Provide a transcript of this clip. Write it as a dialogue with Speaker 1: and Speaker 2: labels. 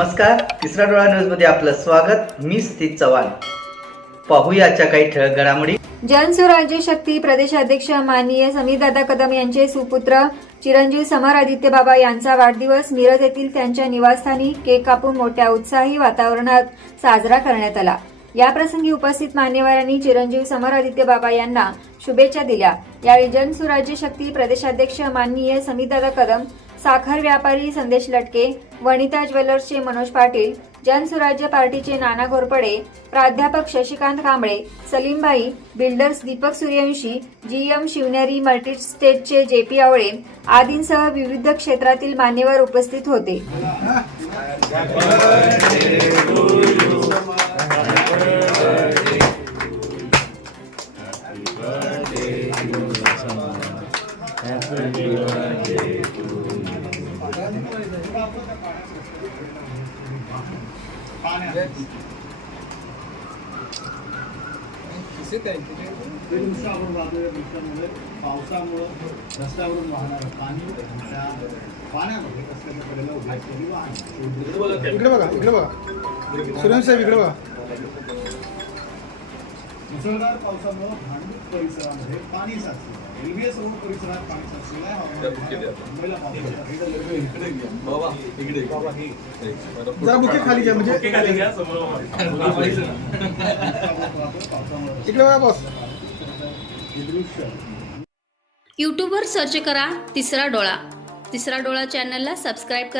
Speaker 1: नमस्कार. तिसरा डोळा न्यूजमध्ये आपलं स्वागत. मी स्थित चव्हाण. पाहूया काही ठळक घडामोडी.
Speaker 2: जनसुराज्य शक्ती प्रदेशाध्यक्ष माननीय समीरदादा कदम यांचे सुपुत्र चिरंजीव समर आदित्य बाबा यांचा वाढदिवस मिरज येथील त्यांच्या निवासस्थानी केक कापून मोठ्या उत्साही वातावरणात साजरा करण्यात आला. याप्रसंगी उपस्थित मान्यवरांनी चिरंजीव समर आदित्य बाबा यांना शुभेच्छा दिल्या. यावेळी जनसुराज्य शक्ती प्रदेशाध्यक्ष माननीय समीरदादा कदम साखर व्यापारी संदेश लटके वनिता ज्वेलर्सचे मनोज पाटील जनसुराज्य पार्टीचे नाना घोरपडे प्राध्यापक शशिकांत कांबळे सलीमबाई बिल्डर्स दीपक सूर्यवंशी जीएम शिवनेरी मल्टीस्टेटचे जे पी आवळे आदींसह विविध क्षेत्रातील मान्यवर उपस्थित होते.
Speaker 3: पावसामुळं रस्त्यावरून वाहणारं पाणी. त्या पाण्यामध्ये रस्त्याच्या कडेला उभी असलेली वाहन
Speaker 4: इकडे बघा इकडे बघा. सुरेश साहेब इकडे बघा.
Speaker 3: मुसळधार पावसामुळं भांडूप परिसरामध्ये पाणी साचलं. एलबीएस रोड परिसरात पाणी साचलेलं आहे.
Speaker 4: घ्या. म्हणजे. इकडे बघा बॉस
Speaker 3: दृश्य
Speaker 5: यूट्यूबवर सर्च करा तिसरा डोळा. तिसरा डोळा चॅनलला सबस्क्राईब करा.